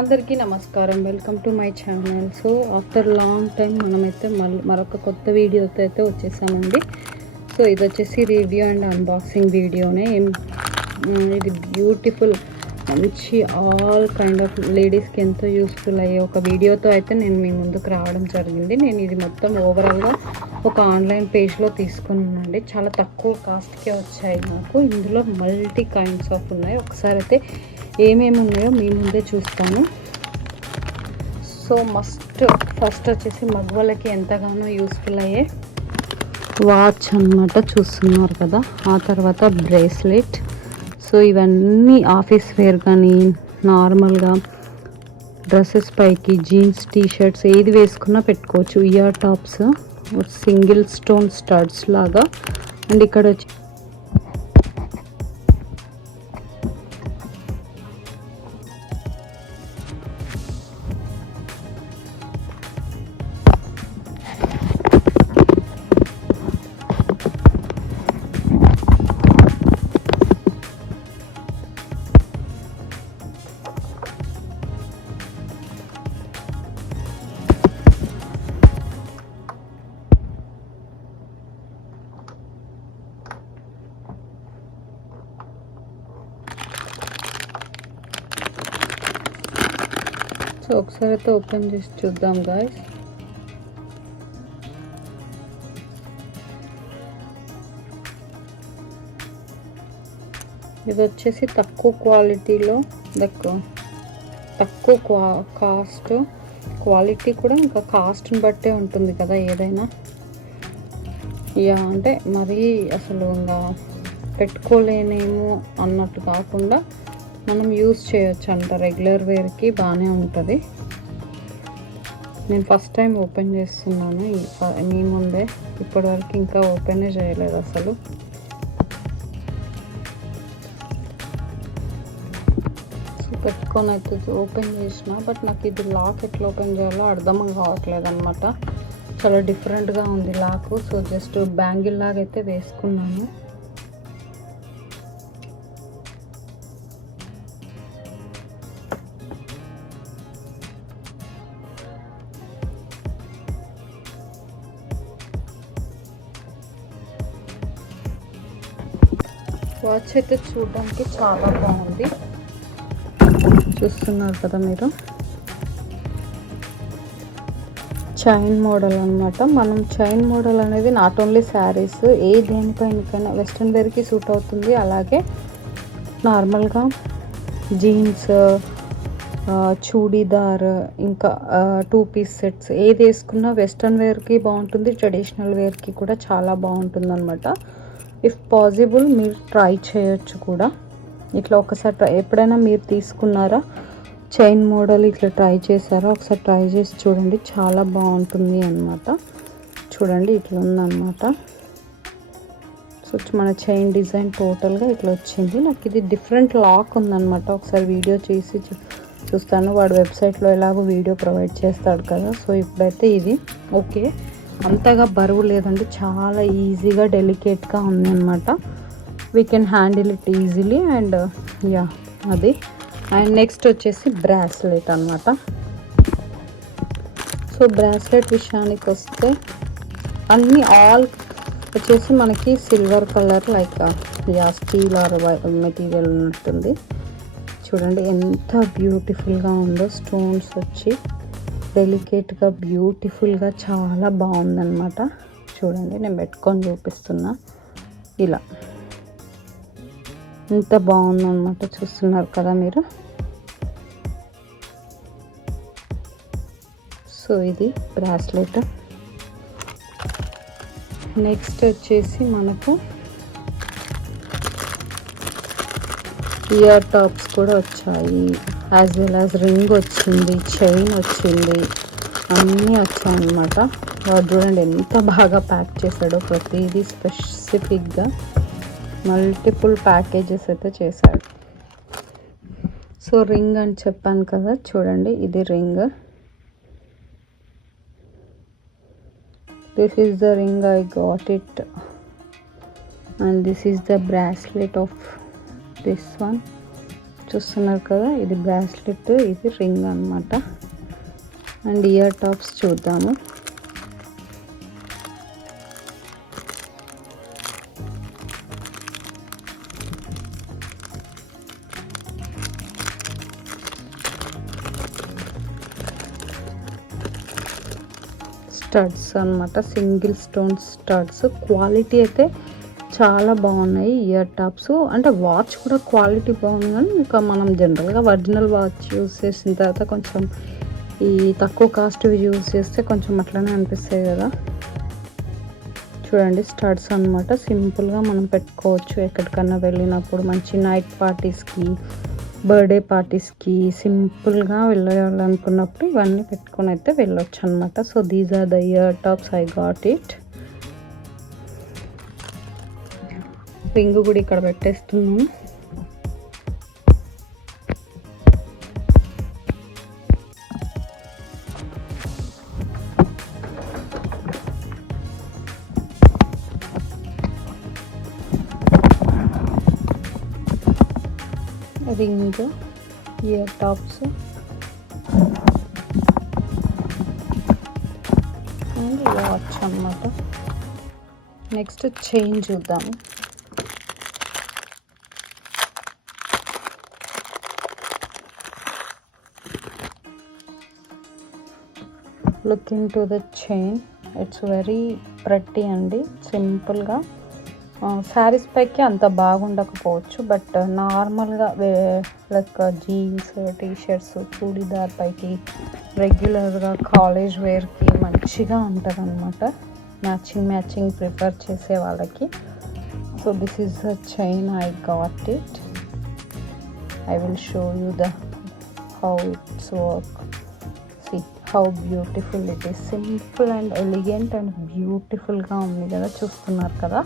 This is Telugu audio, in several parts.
అందరికీ నమస్కారం. Welcome to my channel. So after long time మనమైతే మరొక కొత్త వీడియోతో అయితే వచ్చేసామండి. సో ఇది వచ్చేసి రివ్యూ అండ్ అన్బాక్సింగ్ వీడియోనే. ఇది బ్యూటిఫుల్ మంచి ఆల్ కైండ్ ఆఫ్ లేడీస్కి ఎంతో యూస్ఫుల్ అయ్యే ఒక వీడియోతో అయితే నేను మీ ముందుకు రావడం జరిగింది. నేను ఇది మొత్తం ఓవరాల్గా ఒక ఆన్లైన్ పేజ్లో తీసుకున్నానండి. చాలా తక్కువ కాస్ట్కే వచ్చాయి నాకు. ఇందులో మల్టీ కైండ్స్ ఆఫ్ ఉన్నాయి. ఒకసారి అయితే ఏమేమి ఉన్నాయో మీ ముందే చూస్తాను. సో ఫస్ట్ వచ్చేసి మగవాళ్ళకి ఎంతగానో యూస్ఫుల్ అయ్యే వాచ్ అన్నమాట, చూస్తున్నారు కదా. ఆ తర్వాత బ్రేస్లెట్. సో ఇవన్నీ ఆఫీస్ వేర్ కానీ నార్మల్గా డ్రెస్సెస్ పైకి జీన్స్ టీషర్ట్స్ ఏది వేసుకున్నా పెట్టుకోవచ్చు. Ear tops single stone studs లాగా. అండ్ ఇక్కడ వచ్చి సో ఒకసారి అయితే ఓపెన్ చేసి చూద్దాం గాయ్స్. ఇది వచ్చేసి తక్కువ క్వాలిటీలో తక్కువ కాస్ట్. క్వాలిటీ కూడా ఇంకా కాస్ట్ని బట్టే ఉంటుంది కదా ఏదైనా. అంటే మరీ అసలు ఇంకా పెట్టుకోలేనేమో అన్నట్టు కాకుండా మనం యూస్ చేయొచ్చు అంట. రెగ్యులర్ వేర్కి బాగానే ఉంటుంది. నేను ఫస్ట్ టైం ఓపెన్ చేస్తున్నాను మీ ముందే. ఇప్పటివరకు ఇంకా ఓపెనే చేయలేదు అసలు. సో పెట్టుకొని అయితే ఓపెన్ చేసిన, బట్ నాకు ఇది లాక్ ఎట్లా ఓపెన్ చేయాలో అర్థం కావట్లేదు అనమాట. చాలా డిఫరెంట్గా ఉంది లాక్. సో జస్ట్ బ్యాంగిల్ లాగా అయితే వేసుకున్నాను. వాచ్ అయితే చూడడానికి చాలా బాగుంది, చూస్తున్నారు కదా మీరు. చైన్ మోడల్ అనమాట. మనం చైన్ మోడల్ అనేది నాట్ ఓన్లీ శారీస్, ఏ దేనిపైనకైనా వెస్ట్రన్ వేర్కి సూట్ అవుతుంది. అలాగే నార్మల్గా జీన్స్, చూడీదార్, ఇంకా 2 పీస్ సెట్స్ ఏది వేసుకున్నా వెస్ట్రన్ వేర్కి బాగుంటుంది, ట్రెడిషనల్ వేర్కి కూడా చాలా బాగుంటుంది అనమాట. ఇఫ్ పాసిబుల్ మీరు ట్రై చేయొచ్చు కూడా. ఇట్లా ఒకసారి ఎప్పుడైనా మీరు తీసుకున్నారా చైన్ మోడల్, ఇట్లా ట్రై చేశారా? ఒకసారి ట్రై చేసి చూడండి, చాలా బాగుంటుంది అన్నమాట. చూడండి ఇట్లా ఉందన్నమాట. సో మన చైన్ డిజైన్ టోటల్గా ఇట్లా వచ్చింది. నాకు ఇది డిఫరెంట్ లాక్ ఉందన్నమాట. ఒకసారి వీడియో చేసి చూస్తాను. వాడు వెబ్సైట్లో ఎలాగో వీడియో ప్రొవైడ్ చేస్తాడు కదా. సో ఇప్పుడైతే ఇది ఓకే, అంతగా బరువు లేదండి, చాలా ఈజీగా డెలికేట్గా ఉంది అనమాట. We can handle it easily. And అది. అండ్ నెక్స్ట్ వచ్చేసి బ్రాస్లెట్ అనమాట. సో బ్రాస్లెట్ విషయానికి వస్తే అన్నీ ఆల్ వచ్చేసి మనకి silver colour, like steel are material ఉన్నట్టుంది. చూడండి ఎంత బ్యూటిఫుల్గా ఉందో. స్టోన్స్ వచ్చి డెలికేట్గా బ్యూటిఫుల్గా చాలా బాగుందన్నమాట. చూడండి నేను పెట్టుకొని చూపిస్తున్నా. ఇలా ఎంత బాగుందన్నమాట, చూస్తున్నారు కదా మీరు. సో ఇది బ్రాస్లెట్. నెక్స్ట్ వచ్చేసి మనకు ఇయర్ టాప్స్ కూడా వచ్చాయి, యాజ్ వెల్ యాజ్ రింగ్ వచ్చింది, చైన్ వచ్చింది, అన్నీ వచ్చాయన్నమాట. వాడు చూడండి ఎంత బాగా ప్యాక్ చేశాడో, ప్రతిదీ స్పెసిఫిక్గా మల్టిపుల్ ప్యాకేజెస్ అయితే చేశాడు. సో రింగ్ అని చెప్పాను కదా, చూడండి ఇది ring. This is the ring, I got it. And this is the bracelet of this one. చూస్తున్నారు కదా, ఇది బ్రాస్లెట్, ఇది రింగ్ అన్నమాట. అండ్ ఇయర్ టాప్స్ చూద్దాము. స్టడ్స్ అన్నమాట, సింగిల్ స్టోన్ స్టడ్స్. క్వాలిటీ అయితే చాలా బాగున్నాయి ఇయర్ టాప్స్. అంటే వాచ్ కూడా క్వాలిటీ బాగుంది, కానీ ఇంకా మనం జనరల్గా ఒరిజినల్ వాచ్ యూస్ చేసిన తర్వాత కొంచెం ఈ తక్కువ కాస్ట్ యూస్ చేస్తే కొంచెం అట్లనే అనిపిస్తాయి కదా. చూడండి స్టడ్స్ అన్నమాట, సింపుల్గా మనం పెట్టుకోవచ్చు ఎక్కడికన్నా వెళ్ళినప్పుడు, మంచి నైట్ పార్టీస్కి, బర్త్డే పార్టీస్కి సింపుల్గా వెళ్ళాలనుకున్నప్పుడు ఇవన్నీ పెట్టుకొని అయితే వెళ్ళొచ్చు అనమాట. So these are the ear tops, I got it. Ring కూడా ఇక్కడ పెట్టేస్తున్నాను. Ring, ear tops and watch అన్నమాట. నెక్స్ట్ చైన్ చూద్దాము. Look into the chain, it's very pretty అండి. సింపుల్గా శారీస్ పైకి అంత బాగుండకపోవచ్చు, బట్ నార్మల్గా లైక్ జీన్స్, టీషర్ట్స్, చూడీదార్ పైకి, రెగ్యులర్గా కాలేజ్ వేర్కి మంచిగా ఉంటుంది అనమాట. మ్యాచింగ్ ప్రిఫర్ చేసే వాళ్ళకి. So this is the chain, I got it. I will show you the how it's work. See how beautiful it is. Simple and elegant అండ్ బ్యూటిఫుల్గా ఉంది కదా, చూస్తున్నారు కదా.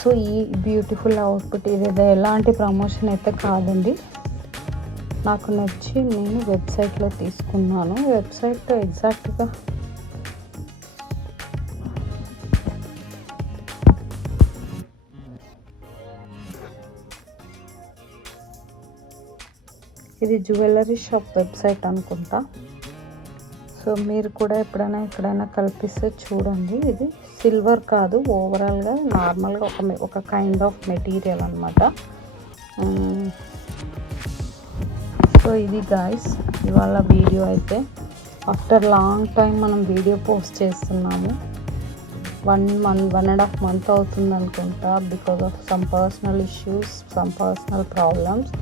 సో ఈ బ్యూటిఫుల్ అవుట్పుట్ ఇది ఎలాంటి ప్రమోషన్ అయితే కాదండి, నాకు నచ్చి నేను వెబ్సైట్లో తీసుకున్నాను. వెబ్సైట్ ఎగ్జాక్ట్గా ఇది జ్యువెలరీ షాప్ వెబ్సైట్ అనుకుంటా. సో మీరు కూడా ఎక్కడైనా కల్పిస్తే చూడండి. ఇది సిల్వర్ కాదు, ఓవరాల్గా నార్మల్గా ఒక కైండ్ ఆఫ్ మెటీరియల్ అనమాట. సో ఇది గాయ్స్ ఇవాళ వీడియో అయితే. ఆఫ్టర్ లాంగ్ టైం మనం వీడియో పోస్ట్ చేస్తున్నాము. 1.5 month అవుతుంది అనుకుంటా, because of some personal issues, some personal problems.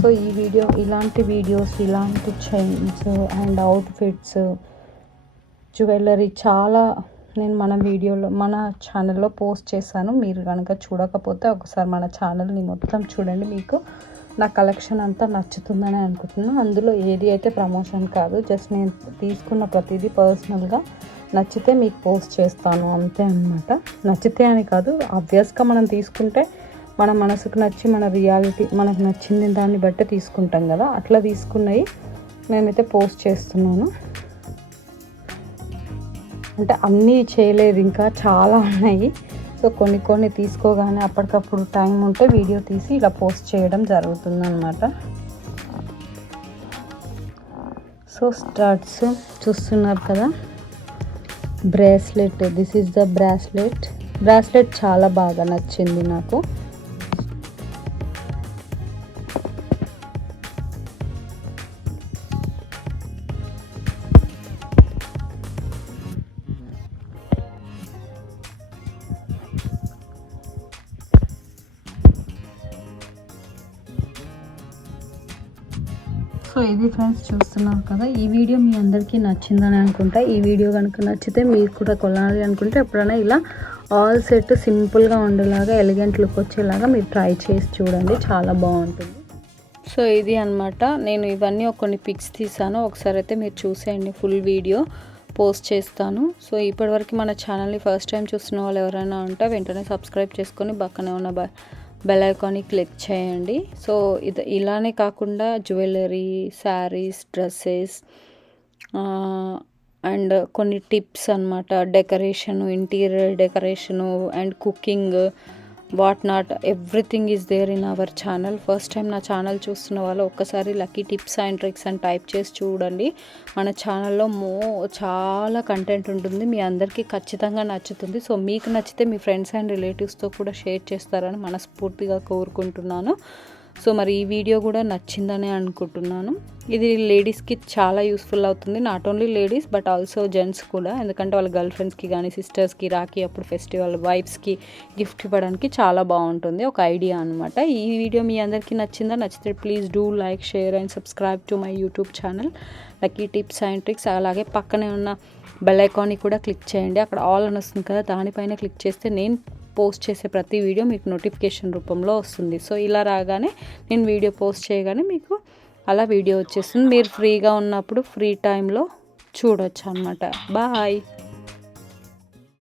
So ఈ వీడియో, ఇలాంటి వీడియోస్, ఇలాంటి చైన్స్ అండ్ అవుట్ఫిట్స్, జ్యువెలరీ చాలా నేను మన ఛానల్లో పోస్ట్ చేశాను. మీరు కనుక చూడకపోతే ఒకసారి మన ఛానల్ని మొత్తం చూడండి, మీకు నా కలెక్షన్ అంతా నచ్చుతుందని అనుకుంటున్నాను. అందులో ఏది అయితే ప్రమోషన్ కాదు, జస్ట్ నేను తీసుకున్న ప్రతిదీ పర్సనల్గా నచ్చితే మీకు పోస్ట్ చేస్తాను అంతే అన్నమాట. నచ్చితే అని కాదు, ఆబ్వియస్గా మనం తీసుకుంటే మన మనసుకు నచ్చి, మన రియాలిటీ మనకు నచ్చింది దాన్ని బట్టి తీసుకుంటాం కదా, అట్లా తీసుకున్నవి నేనైతే పోస్ట్ చేస్తున్నాను. అంటే అన్నీ చేయలేదు, ఇంకా చాలా ఉన్నాయి. సో కొన్ని తీసుకోగానే అప్పటికప్పుడు టైం ఉంటే వీడియో తీసి ఇలా పోస్ట్ చేయడం జరుగుతుంది అనమాట. సో స్టడ్స్ చూస్తున్నారు కదా, bracelet, this is the bracelet చాలా బాగా నచ్చింది నాకు. సో ఇది ఫ్రెండ్స్ చూస్తున్నారు కదా, ఈ వీడియో మీ అందరికీ నచ్చిందని అనుకుంటా. ఈ వీడియో కనుక నచ్చితే మీరు కూడా కొనాలి అనుకుంటే ఎప్పుడైనా ఇలా ఆల్ సెట్ సింపుల్గా ఉండేలాగా, ఎలిగెంట్ లుక్ వచ్చేలాగా మీరు ట్రై చేసి చూడండి, చాలా బాగుంటుంది. సో ఇది అన్నమాట, నేను ఇవన్నీ కొన్ని పిక్స్ తీసాను, ఒకసారి అయితే మీరు చూసేయండి. ఫుల్ వీడియో పోస్ట్ చేస్తాను. సో ఇప్పటివరకు మన ఛానల్ని ఫస్ట్ టైం చూస్తున్న వాళ్ళు ఎవరైనా ఉంటే వెంటనే సబ్స్క్రైబ్ చేసుకొని పక్కనే ఉన్న బెల్ ఐకాన్ని క్లిక్ చేయండి. సో ఇలానే కాకుండా జ్యువెలరీ, శారీస్, డ్రెస్సెస్ అండ్ కొన్ని టిప్స్ అన్నమాట, decoration, interior decoration and cooking what not everything is there in our channel. First time నా ఛానల్ చూస్తున్న వాళ్ళు ఒక్కసారి లక్కీ టిప్స్ అండ్ ట్రిక్స్ అని టైప్ చేసి చూడండి. మన ఛానల్లో చాలా కంటెంట్ ఉంటుంది, మీ అందరికీ ఖచ్చితంగా నచ్చుతుంది. సో మీకు నచ్చితే మీ ఫ్రెండ్స్ అండ్ రిలేటివ్స్తో కూడా షేర్ చేస్తారని మనస్ఫూర్తిగా కోరుకుంటున్నాను. సో మరి ఈ వీడియో కూడా నచ్చిందని అనుకుంటున్నాను. ఇది లేడీస్కి చాలా యూస్ఫుల్ అవుతుంది, not only ladies but also gents కూడా, ఎందుకంటే వాళ్ళ గర్ల్ ఫ్రెండ్స్కి కానీ సిస్టర్స్కి రాఖీ అప్పుడు ఫెస్టివల్ వైఫ్స్కి గిఫ్ట్ ఇవ్వడానికి చాలా బాగుంటుంది, ఒక ఐడియా అనమాట. ఈ వీడియో మీ అందరికీ నచ్చిందా? నచ్చితే please do like, share and subscribe to my YouTube channel lucky tips and tricks. అలాగే పక్కనే ఉన్న బెల్ ఐకాన్ని కూడా క్లిక్ చేయండి, అక్కడ ఆల్ అని వస్తుంది కదా, దానిపైన క్లిక్ చేస్తే నేను పోస్ట్ చేసే ప్రతి వీడియో మీకు నోటిఫికేషన్ రూపంలో వస్తుంది. సో ఇలా రాగానే నేను వీడియో పోస్ట్ చేయగానే మీకు అలా వీడియో వచ్చేస్తుంది, మీరు ఫ్రీగా ఉన్నప్పుడు ఫ్రీ టైంలో చూడొచ్చు అనమాట. బాయ్.